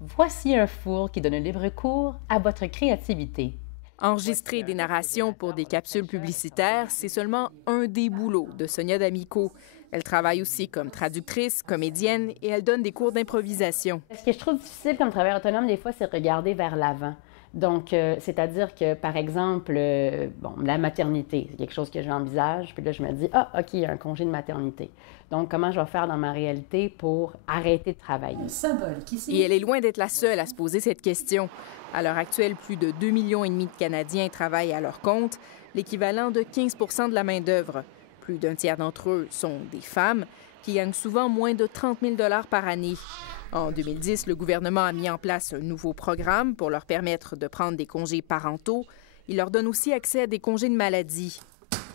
Voici un four qui donne un libre cours à votre créativité. Enregistrer des narrations pour des capsules publicitaires, c'est seulement un des boulots de Sonia D'Amico. Elle travaille aussi comme traductrice, comédienne et elle donne des cours d'improvisation. Ce que je trouve difficile comme travailleur autonome, des fois, c'est regarder vers l'avant. Donc, c'est-à-dire que, par exemple, la maternité, c'est quelque chose que j'envisage. Puis là, je me dis, ah, OK, il y a un congé de maternité. Donc, comment je vais faire dans ma réalité pour arrêter de travailler? Et elle est loin d'être la seule à se poser cette question. À l'heure actuelle, plus de 2,5 millions de Canadiens travaillent à leur compte, l'équivalent de 15 de la main-d'œuvre. Plus d'un tiers d'entre eux sont des femmes qui gagnent souvent moins de 30 000 par année. En 2010, le gouvernement a mis en place un nouveau programme pour leur permettre de prendre des congés parentaux. Il leur donne aussi accès à des congés de maladie.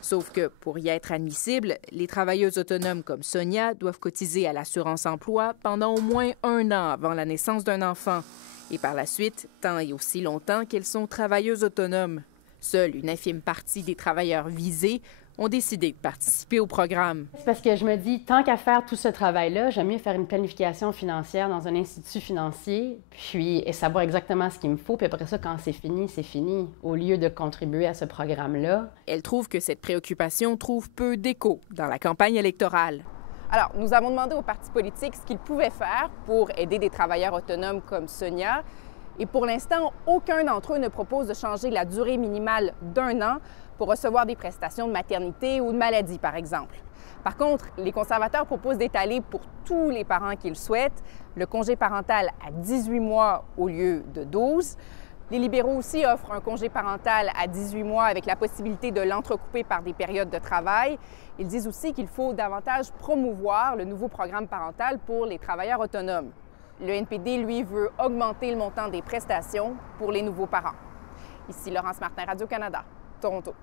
Sauf que, pour y être admissibles, les travailleuses autonomes comme Sonia doivent cotiser à l'assurance-emploi pendant au moins 1 an avant la naissance d'un enfant. Et par la suite, tant et aussi longtemps qu'elles sont travailleuses autonomes. Seule une infime partie des travailleurs visés ont décidé de participer au programme. C'est parce que je me dis, tant qu'à faire tout ce travail-là, j'aime mieux faire une planification financière dans un institut financier, et savoir exactement ce qu'il me faut. Puis après ça, quand c'est fini, au lieu de contribuer à ce programme-là. Elle trouve que cette préoccupation trouve peu d'écho dans la campagne électorale. Alors, nous avons demandé aux partis politiques ce qu'ils pouvaient faire pour aider des travailleurs autonomes comme Sonia. Et pour l'instant, aucun d'entre eux ne propose de changer la durée minimale d'1 an pour recevoir des prestations de maternité ou de maladie, par exemple. Par contre, les conservateurs proposent d'étaler pour tous les parents qui le souhaitent le congé parental à 18 mois au lieu de 12. Les libéraux aussi offrent un congé parental à 18 mois avec la possibilité de l'entrecouper par des périodes de travail. Ils disent aussi qu'il faut davantage promouvoir le nouveau programme parental pour les travailleurs autonomes. Le NPD, lui, veut augmenter le montant des prestations pour les nouveaux parents. Ici Laurence Martin, Radio-Canada, Toronto.